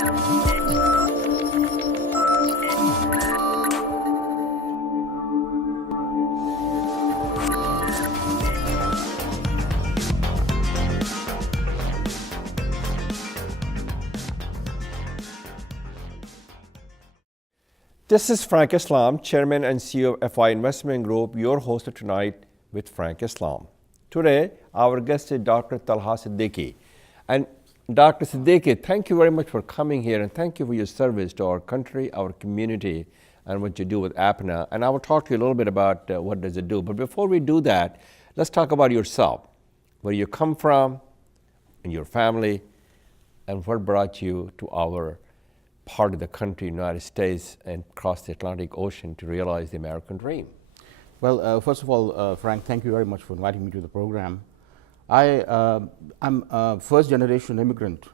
This is Frank Islam, Chairman and CEO of FI Investment Group, your host tonight with Frank Islam. Today, our guest is Dr. Talha Siddiqui. And Dr. Siddiqui, thank you very much for coming here and thank you for your service to our country, our community, and what you do with APNA. And I will talk to you a little bit about what does it do. But before we do that, let's talk about yourself, where you come from, and your family, and what brought you to our part of the country, United States, and across the Atlantic Ocean to realize the American dream. Well, first of all, Frank, thank you very much for inviting me to the program. I'm a first-generation immigrant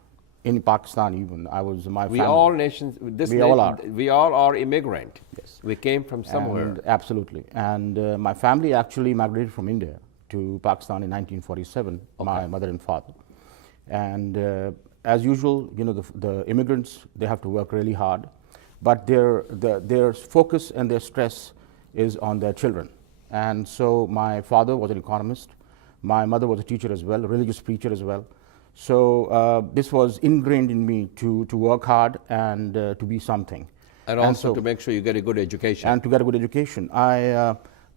in Pakistan. Even I was my we family. all nations. We all are immigrant. Yes, we came from somewhere. And absolutely, and my family actually migrated from India to Pakistan in 1947. Okay. My mother and father, and as usual, you know, the immigrants, they have to work really hard, but their focus and their stress is on their children. And so my father was an economist, my mother was a teacher as well, a religious preacher as well. So this was ingrained in me to work hard and to be something. And also to make sure you get a good education. And to get a good education.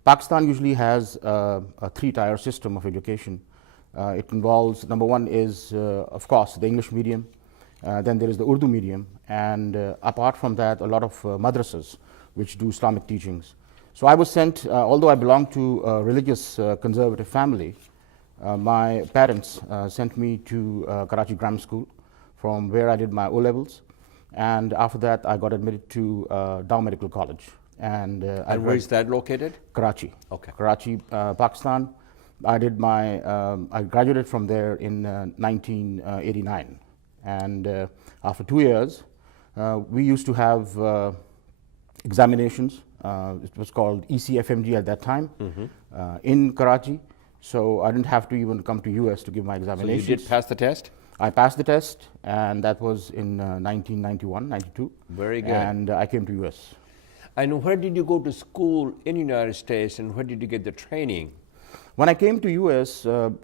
Pakistan usually has a three-tier system of education. It involves, number one is, of course, the English medium, then there is the Urdu medium, and apart from that, a lot of madrasas which do Islamic teachings. So I was sent, although I belong to a religious conservative family, my parents sent me to Karachi Grammar School, from where I did my O-levels, and after that I got admitted to Dow Medical College. And where is that located? Karachi. Okay. Karachi, Pakistan. I did my, I graduated from there in 1989, and after 2 years, we used to have examinations. It was called ECFMG at that time, in Karachi. So I didn't have to even come to US to give my examinations. So you did pass the test? I passed the test, and that was in 1991, 92. Very good. And I came to US. And where did you go to school in the United States, and where did you get the training? When I came to US, you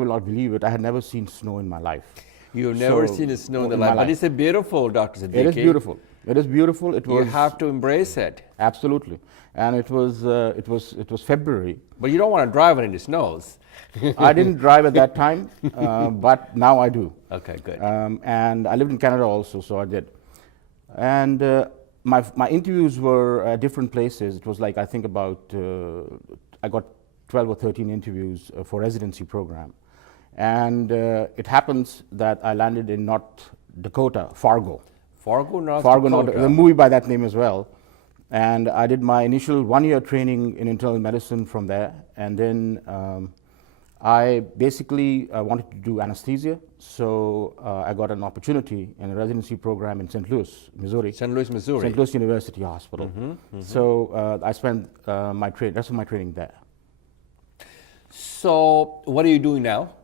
will not believe it, I had never seen snow in my life. You've never seen the snow in the life, but it's beautiful, Dr. Siddiqui. It is beautiful. It is beautiful. It was. You have to embrace it. Absolutely, and it was February. But you don't want to drive it in the snows. I didn't drive at that time, but now I do. Okay, good. And I lived in Canada also, so I did. And my interviews were at different places. It was like, I think about I got 12 or 13 interviews for residency program. And it happens that I landed in North Dakota, Fargo. Fargo, North Dakota. Dakota. The movie by that name as well. And I did my initial 1-year training in internal medicine from there. And then I basically wanted to do anesthesia. So I got an opportunity in a residency program in St. Louis, Missouri. St. Louis, Missouri. St. Louis University Hospital. So I spent rest of my training there. So what are you doing now?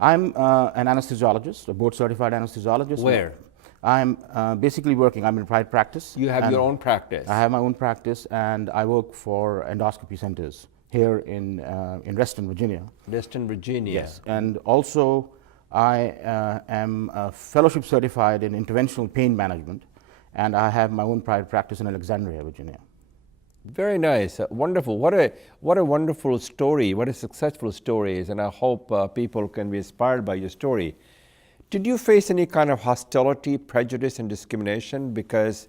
I'm an anesthesiologist, a board-certified anesthesiologist. Where? I'm basically working. I'm in private practice. You have your own practice? I have my own practice, and I work for endoscopy centers here in Reston, Virginia. Reston, Virginia. Yes, and also I am fellowship certified in interventional pain management, and I have my own private practice in Alexandria, Virginia. Very nice, wonderful. What a wonderful story. What a successful story is, and I hope people can be inspired by your story. Did you face any kind of hostility, prejudice, and discrimination because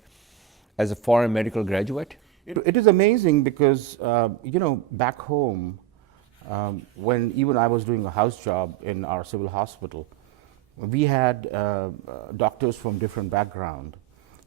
as a foreign medical graduate? It is amazing because you know, back home, when even I was doing a house job in our civil hospital, we had doctors from different background.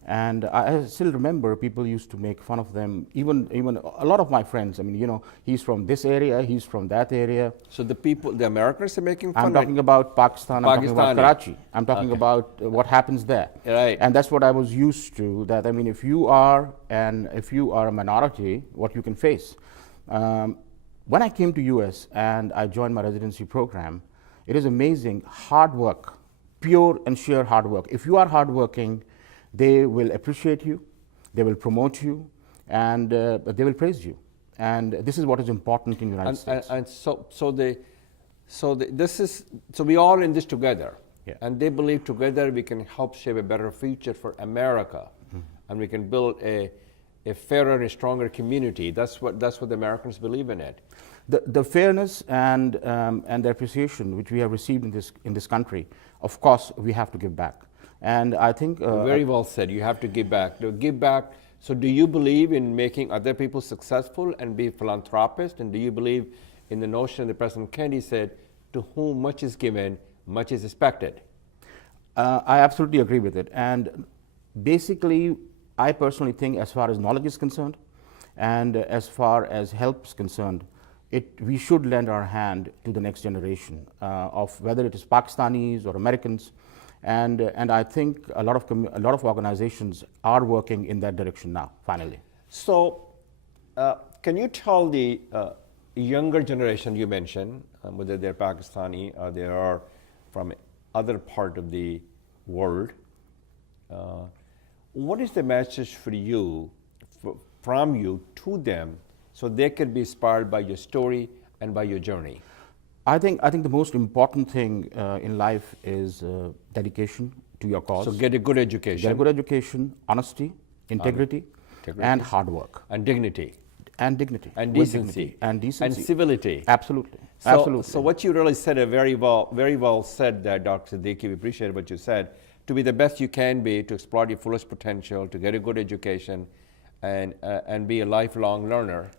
And I still remember people used to make fun of them, even a lot of my friends. I mean, you know, he's from this area, he's from that area. So the Americans are making fun? I'm talking about Pakistan, I'm talking about Karachi. I'm talking about what happens there. Right. And that's what I was used to, that, I mean, if you are a minority, what you can face. When I came to US and I joined my residency program, it is amazing, hard work, pure and sheer hard work. If you are hardworking, they will appreciate you, they will promote you, and they will praise you. And this is what is important in the United States. And so we all in this together. Yeah. And they believe together we can help shape a better future for America, and we can build a fairer and stronger community. That's what the Americans believe in it. The fairness and the appreciation which we have received in this country, of course, we have to give back. And I think very well said. You have to give back. To give back. So, do you believe in making other people successful and be philanthropists? And do you believe in the notion that President Kennedy said, "To whom much is given, much is expected"? I absolutely agree with it. And basically, I personally think, as far as knowledge is concerned, and as far as help is concerned, we should lend our hand to the next generation of whether it is Pakistanis or Americans, and I think a lot of organizations are working in that direction now. Finally. So, can you tell the younger generation you mentioned, whether they're Pakistani or they are from other part of the world, what is the message for you, from you to them, so they could be inspired by your story and by your journey? I think the most important thing in life is dedication to your cause. So get a good education. Get a good education, honesty, integrity, and hard work. And dignity. And dignity. And decency. And decency. And civility. Absolutely. So, Absolutely. So what you really said, very well said there, Dr. Siddiqui. We appreciate what you said. To be the best you can be, to exploit your fullest potential, to get a good education, and be a lifelong learner.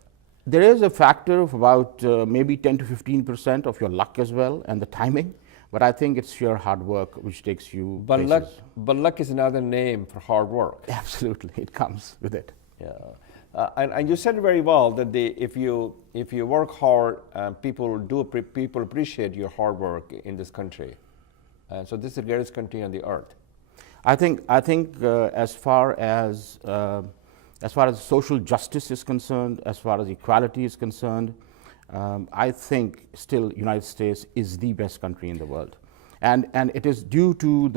There is a factor of about maybe 10 to 15% of your luck as well, and the timing. But I think it's sheer hard work which takes you places. But luck is another name for hard work. Absolutely, it comes with it. Yeah, and you said very well that if you work hard, people appreciate your hard work in this country. So this is the greatest country on the earth. I think as far as social justice is concerned, as far as equality is concerned, I think still United States is the best country in the world. And it is due to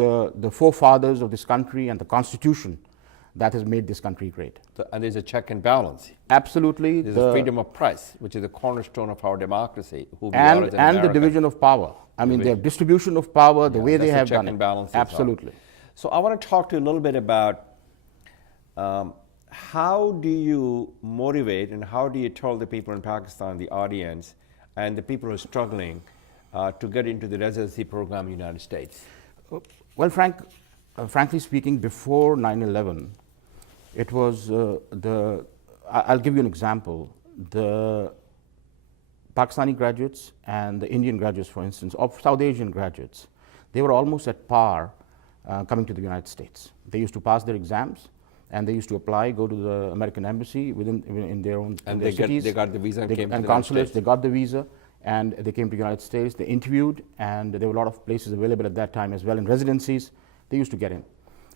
the forefathers of this country and the Constitution that has made this country great. And there's a check and balance. Absolutely. There's a freedom of press, which is the cornerstone of our democracy. And the division of power. I mean, their distribution of power, the way they have done it. Check and balance. Absolutely. So I want to talk to you a little bit about how do you motivate and how do you tell the people in Pakistan, the audience, and the people who are struggling to get into the residency program in the United States? Well, frankly speaking, before 9/11, it was I'll give you an example. The Pakistani graduates and the Indian graduates, for instance, or South Asian graduates, they were almost at par coming to the United States. They used to pass their exams, and they used to apply, go to the American embassy in their own cities. They got the visa and came to the consulates. They got the visa, and they came to the United States. They interviewed, and there were a lot of places available at that time as well in residencies. They used to get in.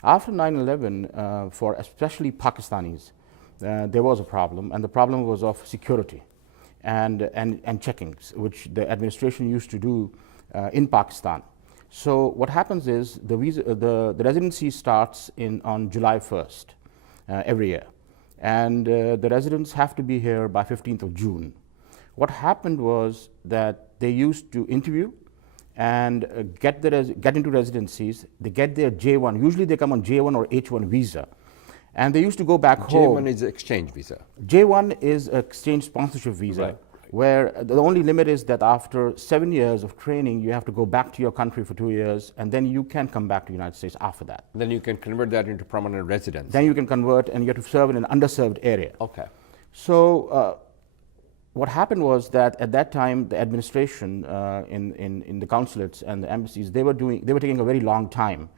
After 9/11, for especially Pakistanis, there was a problem, and the problem was of security and checkings, which the administration used to do in Pakistan. So what happens is the residency starts on July 1st every year, and the residents have to be here by 15th of June. What happened was that they used to interview and get into residencies. They get their J1. Usually they come on J1 or H1 visa, and they used to go back home. J1 is exchange visa. J1 is exchange sponsorship visa. Right. Where the only limit is that after 7 years of training, you have to go back to your country for 2 years, and then you can come back to the United States after that. Then you can convert that into permanent residence. Then you can convert, and you have to serve in an underserved area. Okay. So what happened was that at that time, the administration in the consulates and the embassies, they were taking a very long time,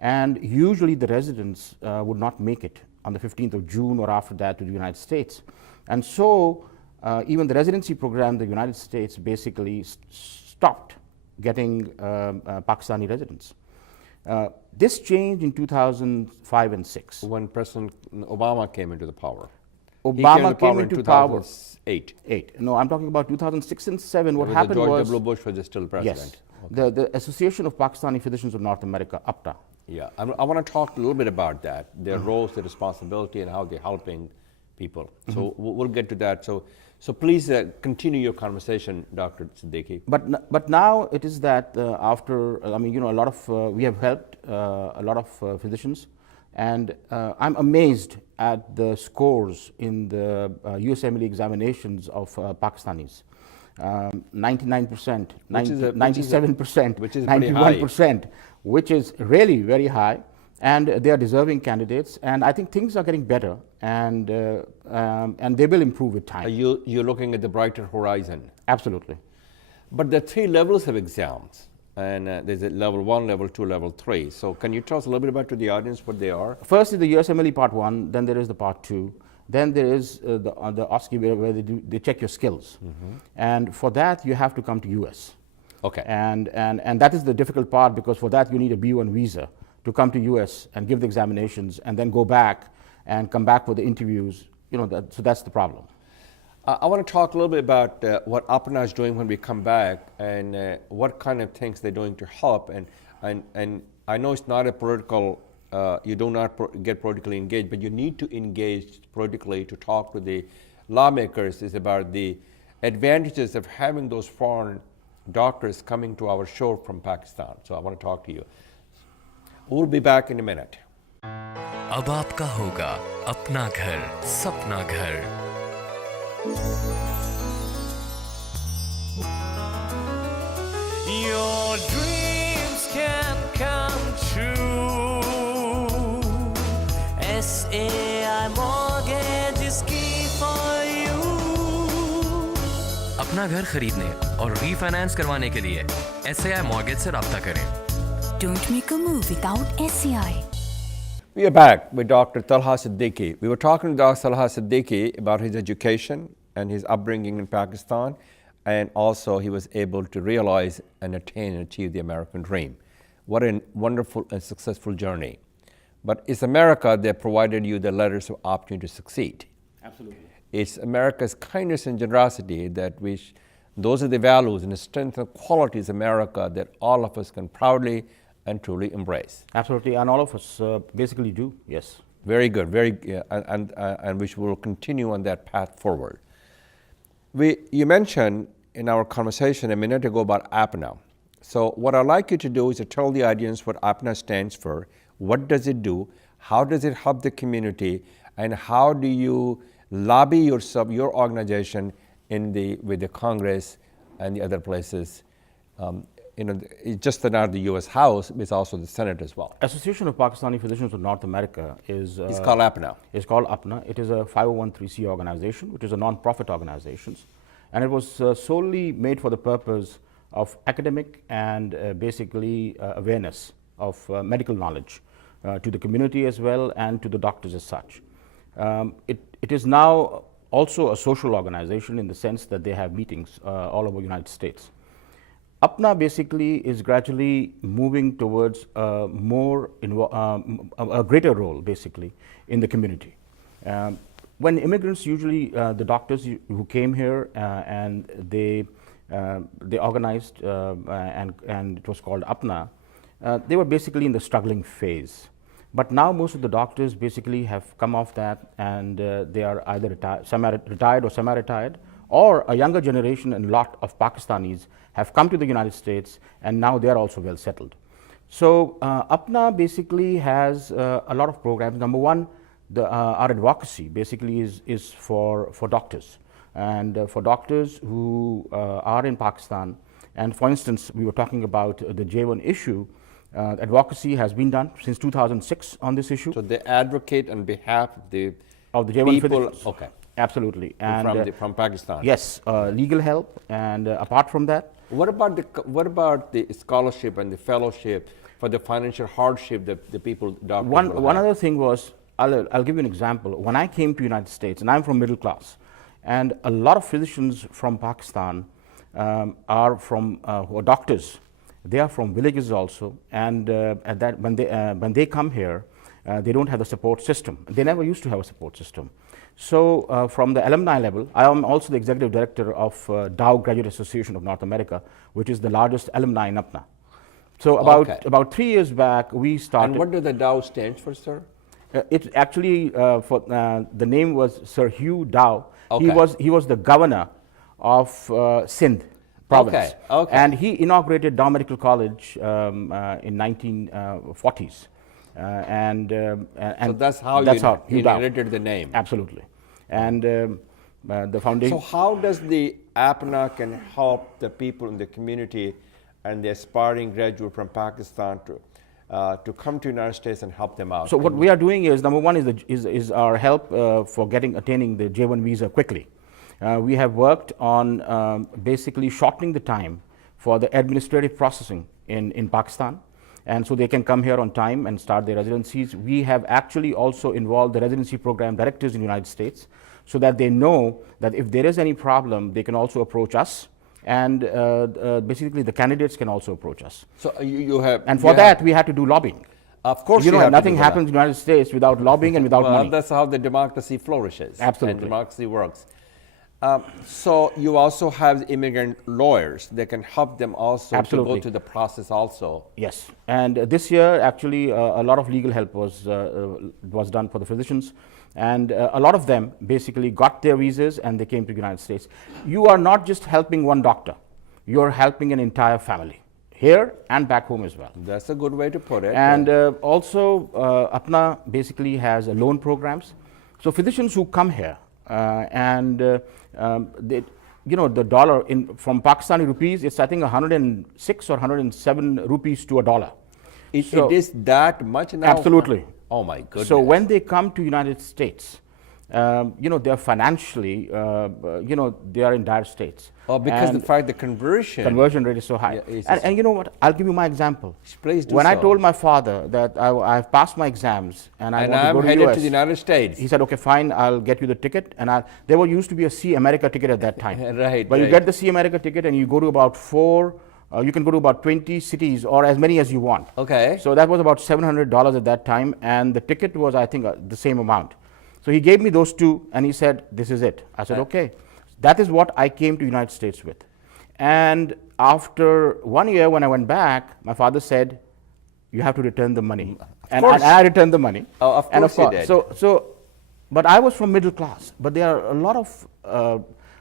and usually the residents would not make it on the 15th of June or after that to the United States, and so. Even the residency program, the United States basically stopped getting Pakistani residents. This changed in 2005 and 6. When President Obama came into the power. Obama came into power. 2008. 8. No, I'm talking about 2006 and 7. What It was happened George was... W. Bush was still president. Yes. The Association of Pakistani Physicians of North America, APTA. Yeah, I want to talk a little bit about that, their roles, their responsibility, and how they're helping people. So we'll get to that. So please continue your conversation, Dr. Siddiqui. But now it is that after, I mean, you know, a lot of, we have helped a lot of physicians, and I'm amazed at the scores in the USMLE examinations of Pakistanis. 99%, 97%, which is pretty high. 91%, which is really very high, and they are deserving candidates. And I think things are getting better, and they will improve with time. You're looking at the brighter horizon. Absolutely. But there are 3 levels of exams, and there's a level 1, level 2, level 3. So can you tell us a little bit about to the audience what they are? First is the USMLE Part 1, then there is the Part 2. Then there is the OSCE where they check your skills. And for that, you have to come to US. Okay. And that is the difficult part, because for that, you need a B1 visa to come to US and give the examinations and then go back and come back for the interviews. You know, so that's the problem. I want to talk a little bit about what APNA is doing when we come back, and what kind of things they're doing to help. And I know it's not a political, you do not get politically engaged, but you need to engage politically to talk to the lawmakers is about the advantages of having those foreign doctors coming to our shore from Pakistan. So I want to talk to you. We'll be back in a minute. अब आपका होगा अपना घर, सपना घर। Your dreams can come true. SAI Mortgage is key for you. अपना घर खरीदने और रीफाइनेंस करवाने के लिए SAI Mortgage से राब्ता करें। Don't make a move without SCI. We are back with Dr. Talha Siddiqui. We were talking to Dr. Talha Siddiqui about his education and his upbringing in Pakistan, and also he was able to realize and attain and achieve the American dream. What a wonderful and successful journey. But it's America that provided you the letters of opportunity to succeed. Absolutely. It's America's kindness and generosity that those are the values and the strength and qualities of America that all of us can proudly and truly embrace. Absolutely, and all of us basically do, yes. Very good, and which will continue on that path forward. You mentioned in our conversation a minute ago about APNA. So what I'd like you to do is to tell the audience what APNA stands for, what does it do, how does it help the community, and how do you lobby yourself, your organization, with the Congress and the other places. It's just not the U.S. House, it's also the Senate as well. Association of Pakistani Physicians of North America is... it's called APNA. It's called APNA. It is a 501(c) organization, which is a non-profit organization. And it was solely made for the purpose of academic and basically awareness of medical knowledge to the community as well and to the doctors as such. It is now also a social organization in the sense that they have meetings all over the United States. APNA basically is gradually moving towards a greater role basically in the community. When immigrants usually, the doctors who came here and they organized and it was called APNA, they were basically in the struggling phase. But now most of the doctors basically have come off that, and they are either retired or semi-retired, or a younger generation and lot of Pakistanis have come to the United States, and now they are also well settled. So APNA basically has a lot of programs. Number one, our advocacy basically is for doctors, and for doctors who are in Pakistan. And for instance, we were talking about the J1 issue. Advocacy has been done since 2006 on this issue. So they advocate on behalf of the J1 people. physicians. Okay. Absolutely. And from Pakistan. Yes, legal help, and apart from that. What about the scholarship and the fellowship for the financial hardship that the people doctors One other thing was, I'll give you an example. When I came to United States, and I'm from middle class, and a lot of physicians from Pakistan are from who are doctors. They are from villages also, and when they come here, They don't have the support system. They never used to have a support system. So from the alumni level, I am also the executive director of Dow Graduate Association of North America, which is the largest alumni in Apna. So about 3 years back, we started. And what do the Dow stands for, sir? It actually, the name was Sir Hugh Dow. Okay. He was the governor of Sindh province. Okay. And he inaugurated Dow Medical College in 1940s. And So that's how you inherited the name. Absolutely. And the foundation. So how does the APNA can help the people in the community and the aspiring graduate from Pakistan to come to United States and help them out? So what we are doing is, number one is our help for attaining the J1 visa quickly. We have worked on basically shortening the time for the administrative processing in Pakistan, and so they can come here on time and start their residencies. We have actually also involved the residency program directors in the United States, so that they know that if there is any problem, they can also approach us, and basically the candidates can also approach us. So you have, and for that we had to do lobbying. Of course, you know, have nothing to do happens in the United States without lobbying and without money. That's how the democracy flourishes. Absolutely. And democracy works. So you also have immigrant lawyers that can help them also Absolutely. to go through the process also. Yes, and this year actually a lot of legal help was done for the physicians, and a lot of them basically got their visas and they came to the United States. You are not just helping one doctor, you are helping an entire family, here and back home as well. That's a good way to put it. And also Apna basically has loan programs. So physicians who come here they, you know, the dollar from Pakistani rupees, it's I think 106 or 107 rupees to a dollar. It is that much now? Absolutely. Oh my goodness. So when they come to United States, you know, they're financially, you know, they are in dire states. Oh, because the fact the conversion rate is so high. Yeah, and you know what? I'll give you my example. Please do when so. I told my father that I've passed my exams and I want to go to headed US, to the United States. He said, okay, fine, I'll get you the ticket. And there used to be a See America ticket at that time. Right. But you get the See America ticket and you go to about you can go to about 20 cities or as many as you want. Okay. So that was about $700 at that time, and the ticket was, I think, the same amount. So he gave me those two, and he said, this is it. I said, okay. That is what I came to United States with. And after 1 year, when I went back, my father said, you have to return the money. And I returned the money. Oh, of course, and of course you did. But I was from middle class. But there are a lot of,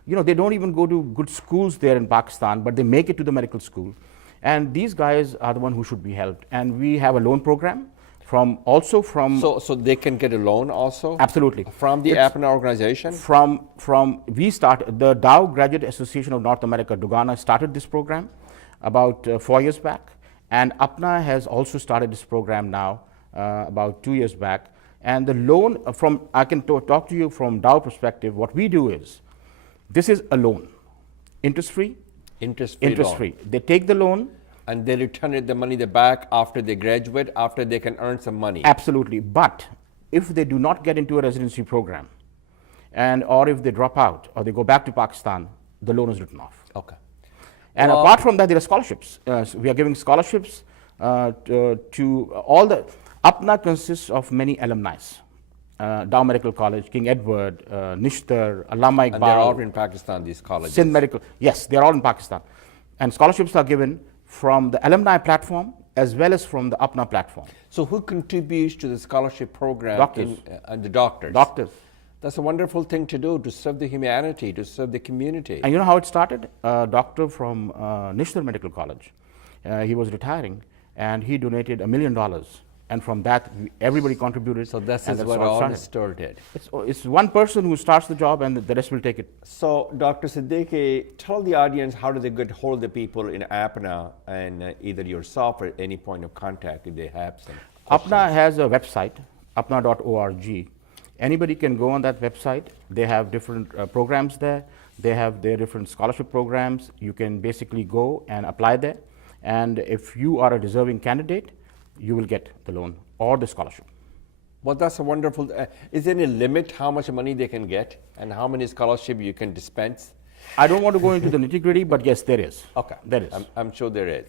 you know, they don't even go to good schools there in Pakistan, but they make it to the medical school. And these guys are the ones who should be helped. And we have a loan program from. So they can get a loan also? Absolutely. From the APNA organization? We started, the Dow Graduate Association of North America, Dugana, started this program about 4 years back. And APNA has also started this program now about 2 years back. And the loan I can talk to you from Dow perspective. What we do is, this is a loan, interest-free. Interest-free. They take the loan. And they return the money back after they graduate, after they can earn some money. Absolutely. But if they do not get into a residency program, or if they drop out, or they go back to Pakistan, the loan is written off. Okay. And apart from that, there are scholarships. So we are giving scholarships to all the. Apna consists of many alumni. Dow Medical College, King Edward, Nishtar, Allama Iqbal. And they're all in Pakistan, these colleges? Sindh Medical, yes, they're all in Pakistan. And scholarships are given from the alumni platform as well as from the Apna platform. So who contributes to the scholarship program? Doctors. The doctors. Doctors. That's a wonderful thing to do, to serve the humanity, to serve the community. And you know how it started? A doctor from Nishtar Medical College, he was retiring, and he donated $1 million. And from that, everybody contributed. So that's what all started. It's one person who starts the job, and the rest will take it. So, Dr. Siddiqui, tell the audience how do they get hold of the people in APNA and either yourself or any point of contact if they have some questions. APNA has a website, apna.org. Anybody can go on that website. They have different programs there. They have their different scholarship programs. You can basically go and apply there. And if you are a deserving candidate, you will get the loan or the scholarship. Well, that's a wonderful. Is there any limit how much money they can get and how many scholarship you can dispense? I don't want to go into the nitty-gritty, but yes, there is. Okay. There is. I'm sure there is.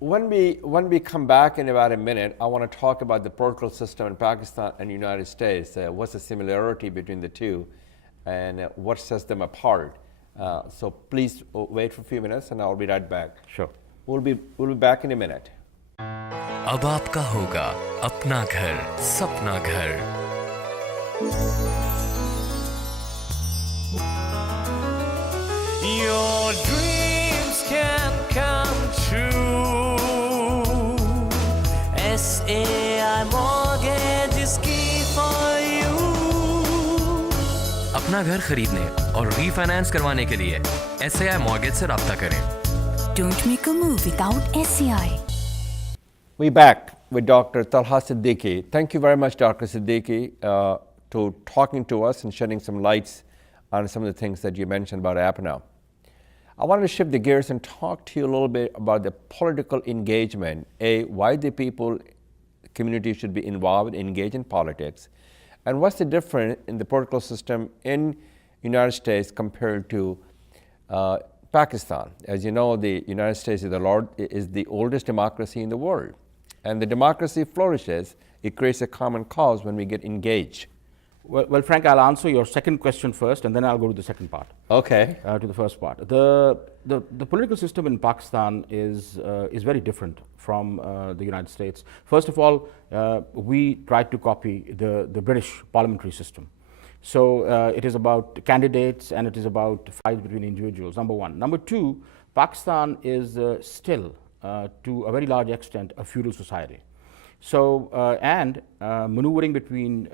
when we come back in about a minute, I want to talk about the political system in Pakistan and United States. What's the similarity between the two, and what sets them apart? So please wait for a few minutes, and I'll be right back. Sure. We'll be back in a minute. अब आपका होगा अपना घर सपना घर। Your dreams can come true. SAI mortgage is key for you. अपना घर खरीदने और रीफाइनेंस करवाने के लिए SAI मॉर्गेज से राब्ता करें। Don't make a move without SCI. We're back with Dr. Talha Siddiqui. Thank you very much, Dr. Siddiqui, to talking to us and shedding some lights on some of the things that you mentioned about APNA. I wanted to shift the gears and talk to you a little bit about the political engagement. Why the community should be involved, engaged in politics, and what's the difference in the political system in United States compared to Pakistan. As you know, the United States is the oldest democracy in the world. And the democracy flourishes, it creates a common cause when we get engaged. Well, Frank, I'll answer your second question first, and then I'll go to the second part. Okay. To the first part. The political system in Pakistan is very different from the United States. First of all, we tried to copy the British parliamentary system. So it is about candidates and it is about fights between individuals, number one. Number two, Pakistan is still, to a very large extent, a feudal society. So, and maneuvering between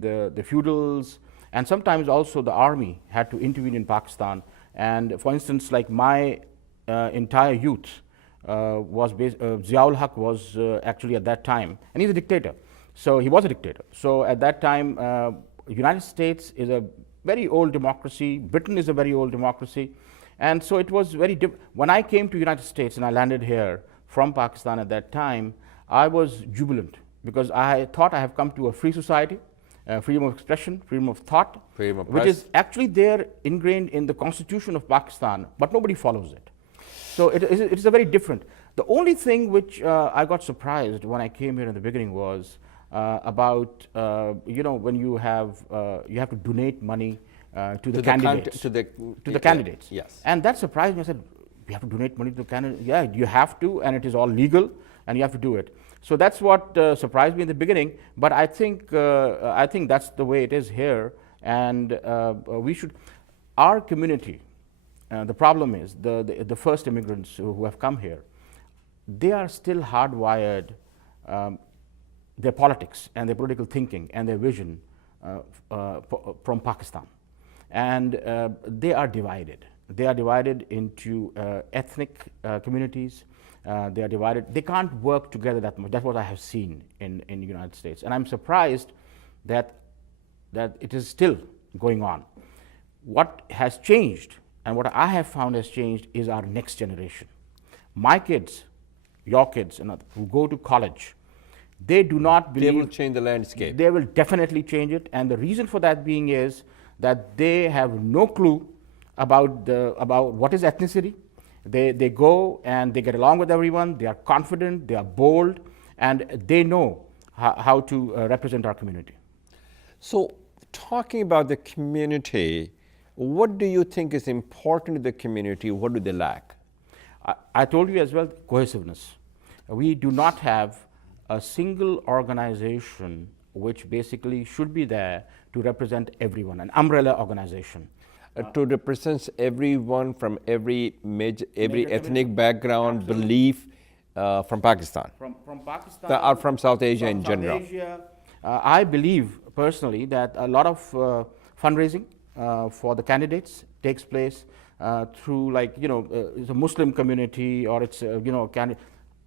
the feudals, and sometimes also the army had to intervene in Pakistan. And for instance, like my entire youth Ziaul Haq was actually at that time, and he's a dictator. So he was a dictator. So at that time, United States is a very old democracy. Britain is a very old democracy. And so it was very when I came to United States and I landed here from Pakistan at that time, I was jubilant because I thought I have come to a free society, freedom of expression, freedom of thought, freedom of which press. is actually there ingrained in the constitution of Pakistan, but nobody follows it. So it is a very different. The only thing which I got surprised when I came here in the beginning was about when you have to donate money to the candidates. To the candidates. Yes. And that surprised me. I said, we have to donate money to the candidates? Yeah, you have to, and it is all legal, and you have to do it. So that's what surprised me in the beginning. But I think that's the way it is here, and we should. Our community. The problem is the first immigrants who have come here. They are still hardwired. Their politics and their political thinking and their vision from Pakistan. And they are divided. They are divided into ethnic communities. They are divided. They can't work together that much. That's what I have seen in the United States. And I'm surprised that it is still going on. What has changed and what I have found has changed is our next generation. My kids, your kids, and who go to college, they do not believe... They will change the landscape. They will definitely change it. And the reason for that being is that they have no clue about what is ethnicity. They go and they get along with everyone. They are confident, they are bold, and they know how to represent our community. So talking about the community, what do you think is important to the community? What do they lack? I told you as well, cohesiveness. We do not have a single organization which basically should be there to represent everyone, an umbrella organization. To represent everyone from every ethnic background, belief from Pakistan. From Pakistan. Or from South Asia in general. South Asia, I believe personally that a lot of fundraising for the candidates takes place through it's a Muslim community or it's candidate.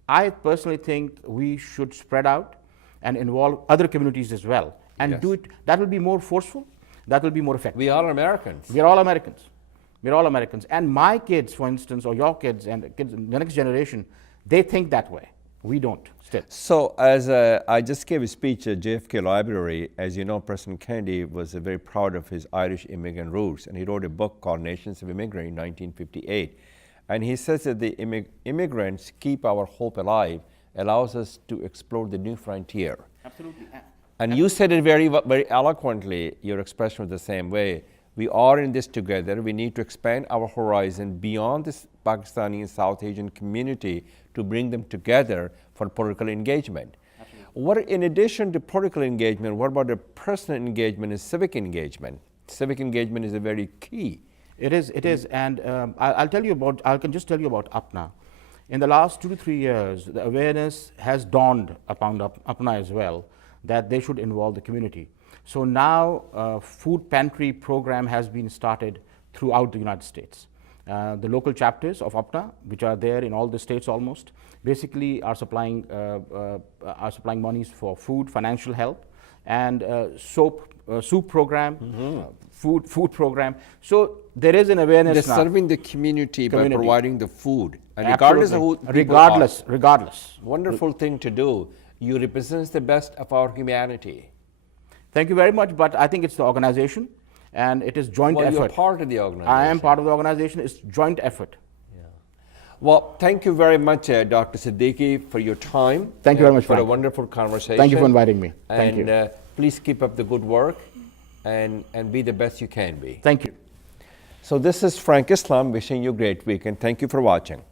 I personally think we should spread out and involve other communities as well and do it. That will be more forceful. That will be more effective. We are Americans. We are all Americans. We are all Americans. And my kids, for instance, or your kids and the kids in the next generation, they think that way. We don't still. So as I just gave a speech at JFK Library, as you know, President Kennedy was very proud of his Irish immigrant roots, and he wrote a book called Nations of Immigrants in 1958. And he says that the immigrants keep our hope alive, allows us to explore the new frontier. Absolutely. And you said it very eloquently, your expression was the same way. We are in this together. We need to expand our horizon beyond this Pakistani and South Asian community to bring them together for political engagement. What, in addition to political engagement, what about the personal engagement and civic engagement? Civic engagement is a very key. It is, and I can just tell you about APNA. In the last 2 to 3 years, the awareness has dawned upon APNA as well that they should involve the community. So now, food pantry program has been started throughout the United States. The local chapters of APNA, which are there in all the states almost, basically are supplying monies for food, financial help, and soup program, food program. So there is an awareness They're now. serving the community by providing the food. And Absolutely. regardless of who people are. Regardless. Wonderful thing to do. You represent the best of our humanity. Thank you very much, but I think it's the organization, and it is joint Well, effort. you're part of the organization. I am part of the organization. It's joint effort. Well, thank you very much, Dr. Siddiqui, for your time. Thank you very much, for a Frank. wonderful conversation. Thank you for inviting me. Thank and, you. Please keep up the good work and be the best you can be. Thank you. So this is Frank Islam wishing you a great week, and thank you for watching.